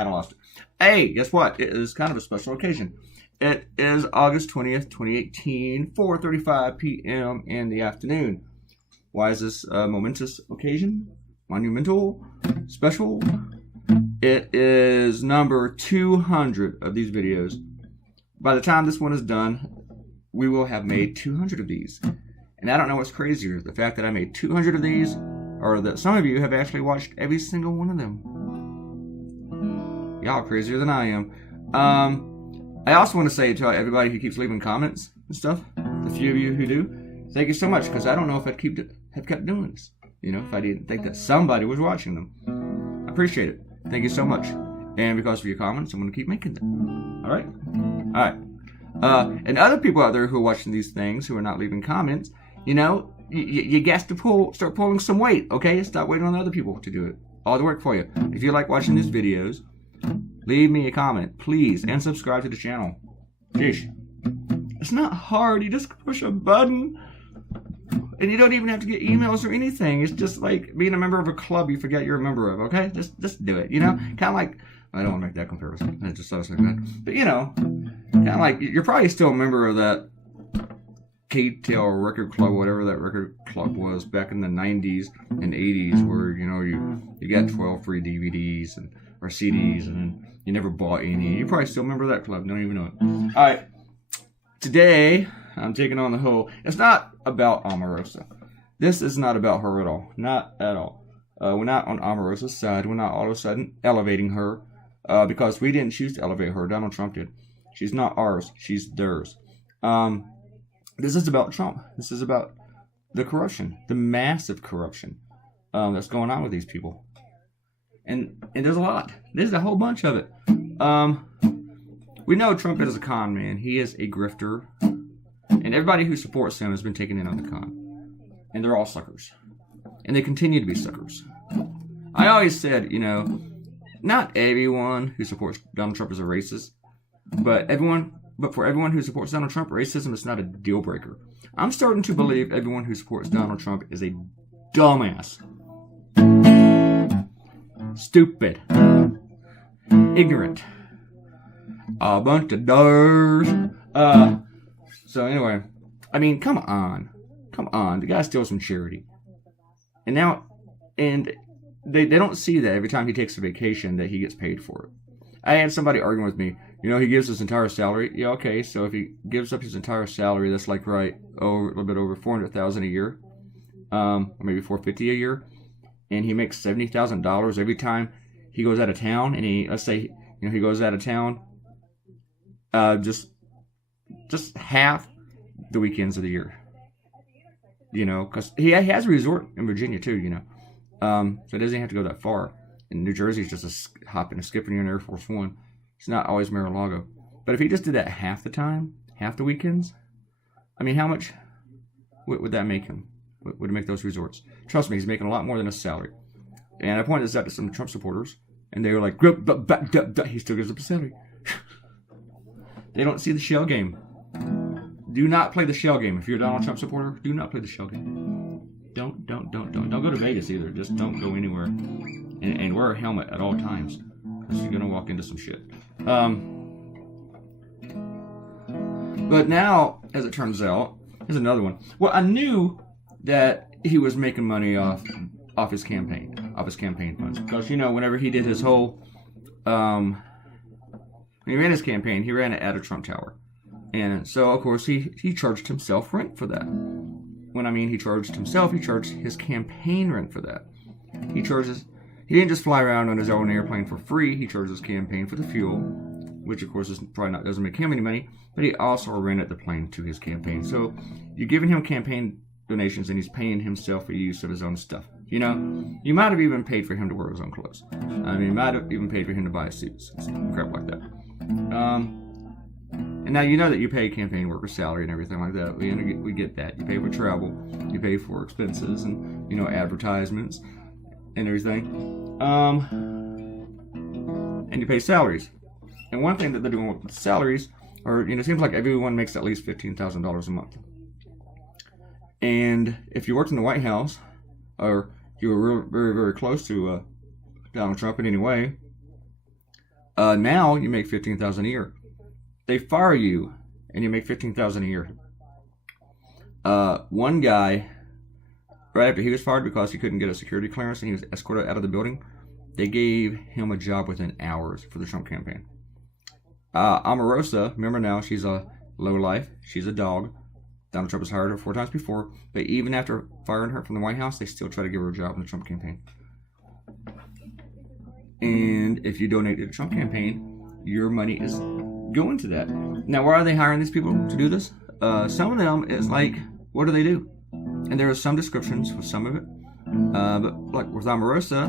kind of lost it. Hey, guess what? It is kind of a special occasion. It is August 20th, 2018, 4:35 p.m. in the afternoon. Why is this a momentous occasion? Monumental? Special? It is number 200 of these videos. By the time this one is done, we will have made 200 of these. And I don't know what's crazier, the fact that I made 200 of these, or that some of you have actually watched every single one of them. Y'all are crazier than I am. I also want to say to everybody who keeps leaving comments and stuff, the few of you who do, thank you so much, because I don't know if I'd have kept doing this, you know, if I didn't think that somebody was watching them. I appreciate it. Thank you so much. And because of your comments, I'm going to keep making them. All right? All right. And other people out there who are watching these things who are not leaving comments, you know, you got to start pulling some weight, okay? Stop waiting on other people to do it. All the work for you. If you like watching these videos, leave me a comment, please, and subscribe to the channel. Sheesh. It's not hard. You just push a button, and you don't even have to get emails or anything. It's just like being a member of a club you forget you're a member of, okay? Just do it, you know? Kind of like, I don't want to make that comparison. I just thought it was like that. But, you know, kind of like, you're probably still a member of that K-Tail record club, whatever that record club was back in the 90s and 80s, where, you know, you got 12 free DVDs or CDs, and then you never bought any. You probably still remember that club, don't even know it. All right, today I'm taking on the whole. It's not about Omarosa. This is not about her at all. Not at all. We're not on Omarosa's side. We're not all of a sudden elevating her because we didn't choose to elevate her. Donald Trump did. She's not ours. She's theirs. This is about Trump. This is about the corruption, the massive corruption that's going on with these people. And there's a lot. There's a whole bunch of it. We know Trump is a con man. He is a grifter. And everybody who supports him has been taken in on the con. And they're all suckers. And they continue to be suckers. I always said, you know, not everyone who supports Donald Trump is a racist. But for everyone who supports Donald Trump, racism is not a deal breaker. I'm starting to believe everyone who supports Donald Trump is a dumbass. Stupid. Ignorant. A bunch of doors. So anyway, I mean, come on. Come on. The guy steals from charity. And they don't see that every time he takes a vacation that he gets paid for it. I had somebody arguing with me, you know, he gives his entire salary. Yeah, okay, so if he gives up his entire salary, that's like a little bit over $400,000 a year, or maybe $450 a year, and he makes $70,000 every time he goes out of town. And let's say, you know, he goes out of town, just half the weekends of the year, you know, because he has a resort in Virginia too, you know, so it doesn't have to go that far. And New Jersey's just a hop and a skip in an Air Force One. It's not always Mar-a-Lago. But if he just did that half the time, half the weekends, I mean, how much would that make him? Would it make those resorts? Trust me, he's making a lot more than his salary. And I pointed this out to some Trump supporters, and they were like, he still gives up his salary. They don't see the shell game. Do not play the shell game. If you're a Donald Trump supporter, do not play the shell game. Don't go to Vegas either. Just don't go anywhere. And wear a helmet at all times, because you're going to walk into some shit. But now, as it turns out, here's another one. Well, I knew that he was making money off his campaign funds. Because, you know, whenever he did his whole, when he ran his campaign, he ran it at a Trump Tower. And so, of course, he charged himself rent for that. When I mean he charged himself, he charged his campaign rent for that. He didn't just fly around on his own airplane for free. He charged his campaign for the fuel, which of course doesn't make him any money, but he also rented the plane to his campaign. So you're giving him campaign donations, and he's paying himself for use of his own stuff. You know, you might have even paid for him to wear his own clothes. I mean, you might have even paid for him to buy suits and crap like that. And now you know that you pay campaign workers' salary and everything like that. We get that. You pay for travel, you pay for expenses, and, you know, advertisements and everything. And you pay salaries. And one thing that they're doing with salaries, or, you know, it seems like everyone makes at least $15,000 a month. And if you worked in the White House, or you were very, very close to Donald Trump in any way, Now you make $15,000 a year. They fire you, and you make $15,000 a year. One guy, right after he was fired because he couldn't get a security clearance and he was escorted out of the building, they gave him a job within hours for the Trump campaign. Omarosa, remember now, she's a lowlife. She's a dog. Donald Trump has hired her 4 times before, but even after firing her from the White House, they still try to give her a job in the Trump campaign. And if you donate to the Trump campaign, your money is going to that. Now, why are they hiring these people to do this? Some of them is like, what do they do? And there are some descriptions for some of it. But like with Omarosa,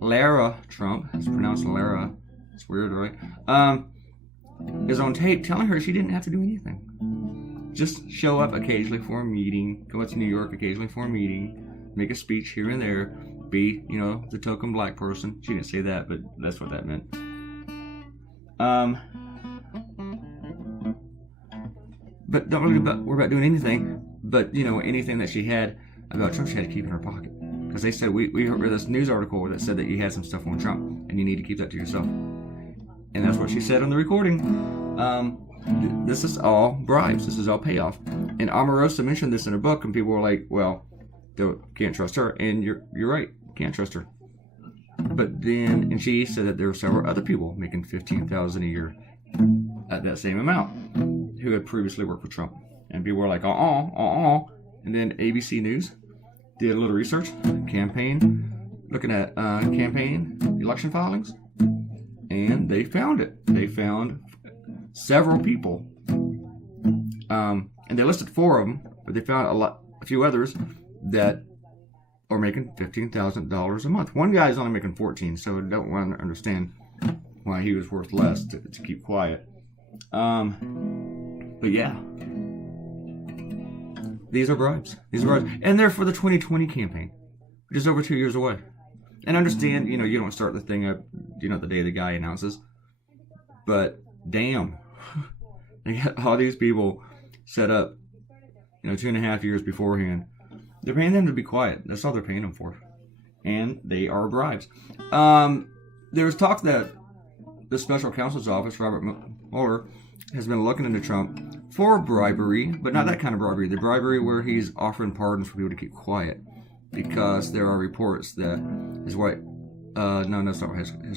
Lara Trump, it's pronounced Lara, it's weird, right? Is on tape telling her she didn't have to do anything. Just show up occasionally for a meeting, go out to New York occasionally for a meeting, make a speech here and there, be, the token black person. She didn't say that, but that's what that meant. But don't really worry about doing anything. But, anything that she had about Trump, she had to keep in her pocket. Because they said, we read this news article that said that you had some stuff on Trump, and you need to keep that to yourself. And that's what she said on the recording. This is all bribes. This is all payoff. And Omarosa mentioned this in her book, and people were like, well, can't trust her. And you're right, can't trust her. But then, and she said that there were several other people making $15,000 a year at that same amount who had previously worked for Trump. And people were like, And then ABC News did a little research, looking at campaign election filings, and they found it. They found several people, and they listed 4 of them, but they found a few others that are making $15,000 a month. One guy is only making 14, so I don't want to understand why he was worth less to keep quiet. But yeah, these are bribes. And they're for the 2020 campaign, which is over 2 years away. And understand, you don't start the thing up, the day the guy announces. But damn, they got all these people set up, 2.5 years beforehand. They're paying them to be quiet. That's all they're paying them for. And they are bribes. There's talk that the special counsel's office, Robert Mueller, has been looking into Trump for bribery, but not that kind of bribery. The bribery where he's offering pardons for people to keep quiet. Because there are reports that his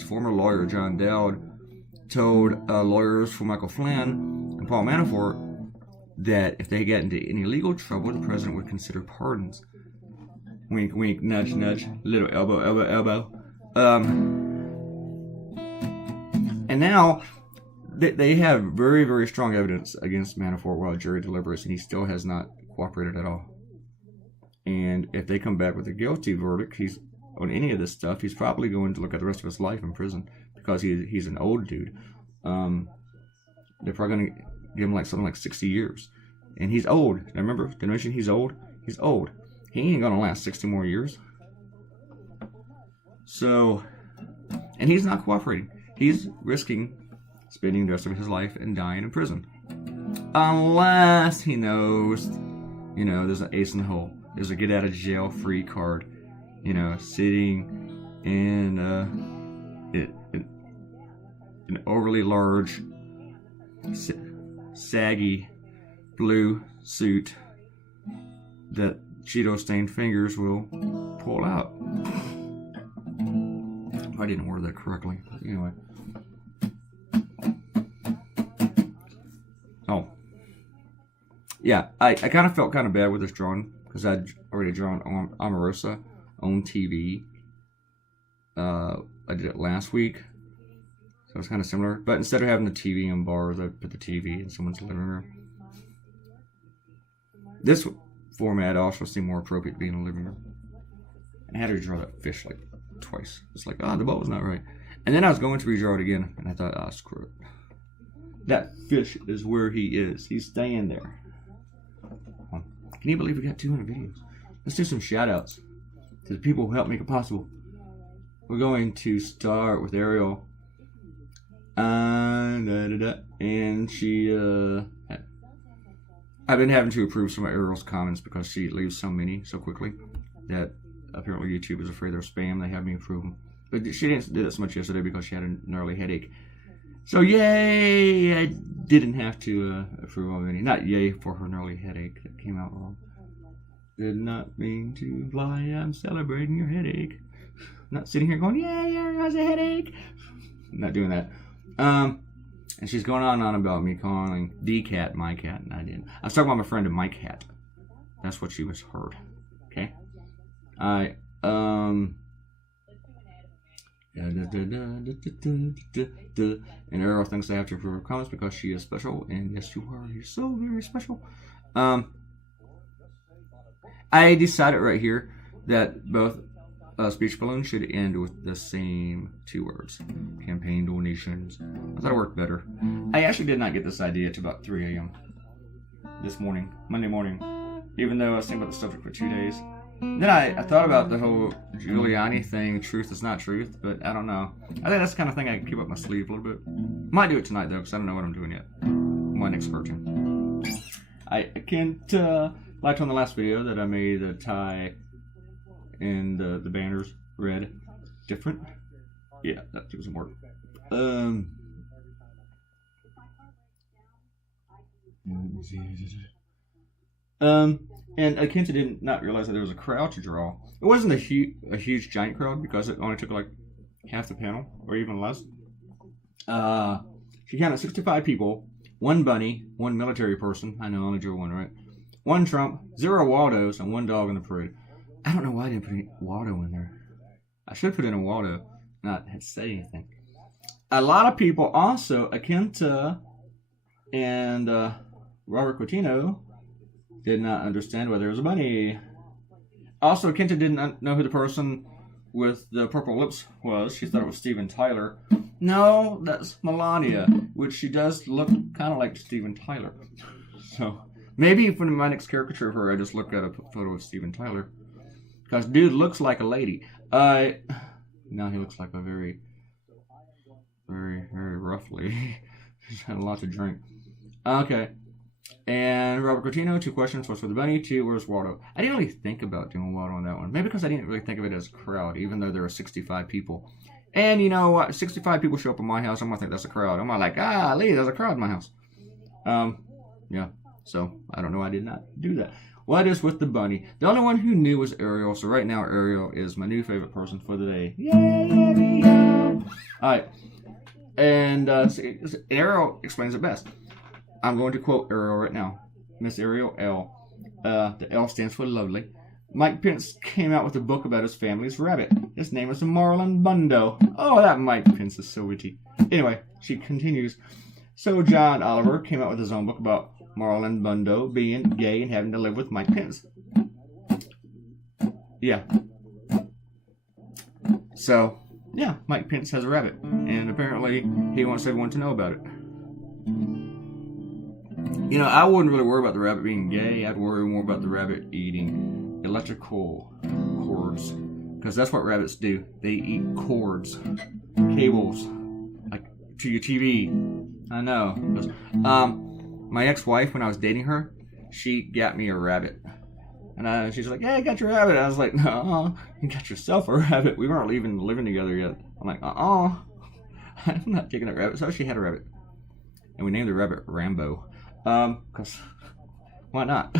former lawyer, John Dowd, told lawyers for Michael Flynn and Paul Manafort that if they get into any legal trouble, the president would consider pardons. Wink, wink, nudge, nudge, little elbow, elbow, elbow. And now they have very, very strong evidence against Manafort while jury deliberates, and he still has not cooperated at all. And if they come back with a guilty verdict, on any of this stuff, he's probably going to look at the rest of his life in prison because he's an old dude. They're probably going to give him something like 60 years. And he's old. Now remember, did I mention he's old? He's old. He ain't going to last 60 more years. So, and he's not cooperating. He's risking spending the rest of his life and dying in prison. Unless he knows, there's an ace in the hole. There's a get out of jail free card, sitting in an overly large, saggy blue suit that Cheeto-stained fingers will pull out. I didn't word that correctly. Anyway. Oh. Yeah, I kind of felt kind of bad with this drawing because I'd already drawn Omarosa on TV. I did it last week, so it's kind of similar. But instead of having the TV in bars, I put the TV in someone's living room. This format also seemed more appropriate to be in a living room. I had to draw that fish twice. It's the boat was not right. And then I was going to redraw it again, and I thought, screw it. That fish is where he is. He's staying there. Can you believe we got 200 videos? Let's do some shout outs to the people who helped make it possible. We're going to start with Ariel. And she, I've been having to approve some of Ariel's comments because she leaves so many so quickly that apparently YouTube is afraid they're spam. They have me approve them. But she didn't do that so much yesterday because she had a gnarly headache. So yay! I didn't have to approve of any. Not yay for her gnarly headache. That came out wrong. Did not mean to lie. I'm celebrating your headache. Not sitting here going, yeah, has a headache. Not doing that. And she's going on and on about me calling the cat my cat, and I didn't. I was talking about my friend my cat. That's what she was heard. Okay? And Ariel thinks I have to approve her comments because she is special, and yes, you are. You're so very special. I decided right here that both speech balloons should end with the same 2 words. Campaign donations. I thought it worked better. I actually did not get this idea until about 3 a.m. this morning, Monday morning, even though I was thinking about the subject for 2 days. Then I thought about the whole Giuliani thing, truth is not truth, but I don't know. I think that's the kind of thing I can keep up my sleeve a little bit. Might do it tonight, though, because I don't know what I'm doing yet. My next cartoon. I can't, like on the last video that I made the tie and the banners red different. Yeah, that doesn't work. And Kenta did not realize that there was a crowd to draw. It wasn't a huge giant crowd because it only took like half the panel or even less. She counted 65 people, 1 bunny, 1 military person. I know, I only drew 1, right? 1 Trump, 0 Waldos, and 1 dog in the parade. I don't know why I didn't put any Waldo in there. I should put in a Waldo, not say anything. A lot of people also, Akenta and Robert Coutinho, did not understand whether it was a bunny. Also, Akenta didn't know who the person with the purple lips was. She thought it was Steven Tyler. No, that's Melania, which she does look kind of like Steven Tyler. So, maybe for my next caricature of her, I just look at a photo of Steven Tyler. Because dude looks like a lady. Now he looks like a very, very, very roughly. He's had a lot to drink. Okay. And Robert Coutinho, 2 questions. What's for the bunny? 2, where's Waldo? I didn't really think about doing Waldo on that one. Maybe because I didn't really think of it as a crowd, even though there are 65 people. And you know what? 65 people show up in my house. I'm going to think that's a crowd. I'm like, Lee, there's a crowd in my house. Yeah. So, I don't know. I did not do that. What is with the bunny? The only one who knew was Ariel. So right now, Ariel is my new favorite person for the day. Yay, Ariel! Alright. And Ariel explains it best. I'm going to quote Ariel right now. Miss Ariel L. The L stands for lovely. Mike Pence came out with a book about his family's rabbit. His name is Marlon Bundo. Oh, that Mike Pence is so witty. Anyway, she continues. So John Oliver came out with his own book about Marlon Bundo being gay and having to live with Mike Pence. Yeah. So, yeah, Mike Pence has a rabbit. And apparently he wants everyone to know about it. You know, I wouldn't really worry about the rabbit being gay. I'd worry more about the rabbit eating electrical cords. Because that's what rabbits do. They eat cords. Cables. Like, to your TV. I know. My ex-wife, when I was dating her, she got me a rabbit. And she's like, yeah, I got your rabbit. I was like, no, you got yourself a rabbit. We weren't even living together yet. I'm like, I'm not taking that rabbit. So she had a rabbit. And we named the rabbit Rambo. Because why not?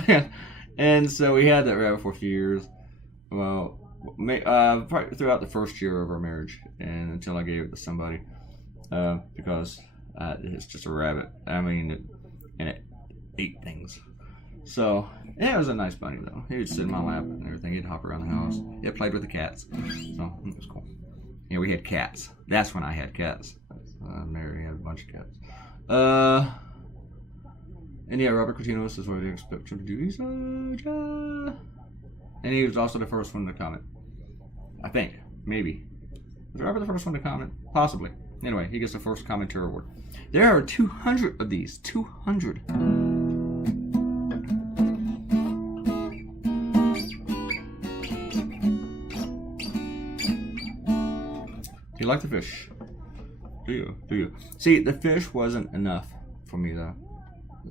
And so we had that rabbit for a few years. Well, probably throughout the first year of our marriage. And until I gave it to somebody. Because it's just a rabbit. I mean, and it ate things. So, yeah, it was a nice bunny, though. He would sit in my lap and everything. He'd hop around the house. It played with the cats. So, it was cool. Yeah, we had cats. That's when I had cats. Mary had a bunch of cats. And yeah, Robert Coutinho says what do you expect him to do research. And he was also the first one to comment. I think. Maybe. Was Robert the first one to comment? Possibly. Anyway, he gets the first commenter award. There are 200 of these. 200. Do you like the fish? Do you? See, the fish wasn't enough for me, though.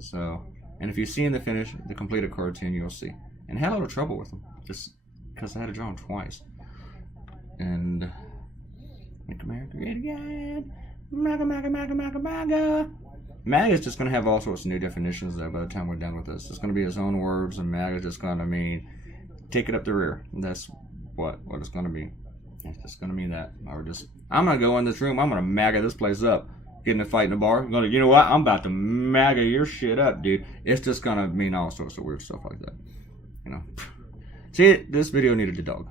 So, and if you see in the finish, the completed cartoon, you'll see. And I had a little trouble with them. Just because I had to draw them twice. And Make America great again. MAGA, MAGA, MAGA, MAGA, MAGA. MAGA is just going to have all sorts of new definitions there by the time we're done with this. It's going to be his own words, and MAGA is just going to mean take it up the rear. That's what it's going to be. It's just going to mean that. I'm going to go in this room. I'm going to MAGA this place up. Get in a fight in the bar. You know what? I'm about to MAGA your shit up, dude. It's just going to mean all sorts of weird stuff like that. You know. See, this video needed a dog.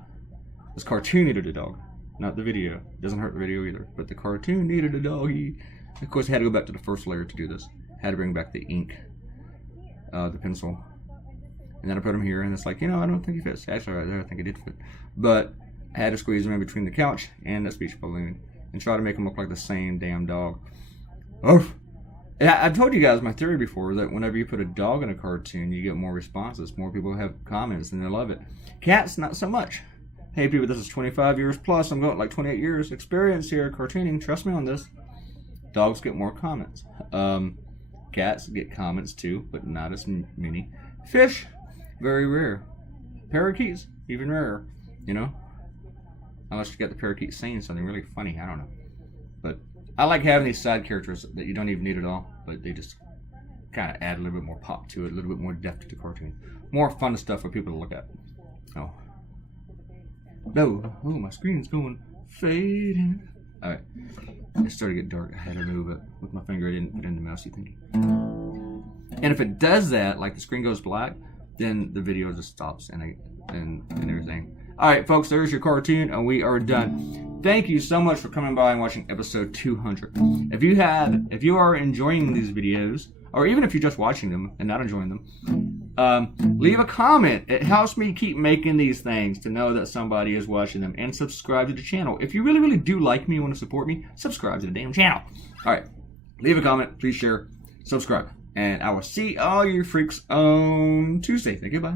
This cartoon needed a dog. Not the video. It doesn't hurt the video either. But the cartoon needed a doggy. Of course, I had to go back to the first layer to do this. Had to bring back the ink, the pencil. And then I put him here, and it's like, I don't think he fits. Actually, right there, I think it did fit. But I had to squeeze him in between the couch and the speech balloon and try to make him look like the same damn dog. Oh! I've told you guys my theory before that whenever you put a dog in a cartoon, you get more responses. More people have comments, and they love it. Cats, not so much. Hey, people, this is 25 years plus. I'm going like 28 years experience here cartooning. Trust me on this. Dogs get more comments. Cats get comments too, but not as many. Fish, very rare. Parakeets, even rarer. Unless you got the parakeet saying something really funny. I don't know. But I like having these side characters that you don't even need at all, but they just kind of add a little bit more pop to it, a little bit more depth to the cartoon. More fun stuff for people to look at. Oh. No. Oh, my screen's going fading. Alright. It started to get dark. I had to move it with my finger. I didn't put it in the mousey thingy. And if it does that, like the screen goes black, then the video just stops and everything. Alright, folks, there's your cartoon, and we are done. Thank you so much for coming by and watching episode 200. If you are enjoying these videos, or even if you're just watching them and not enjoying them, leave a comment. It helps me keep making these things to know that somebody is watching them. And subscribe to the channel. If you really, really do like me and want to support me, subscribe to the damn channel. Alright, leave a comment, please share, subscribe. And I will see all you freaks on Tuesday. Thank you, bye.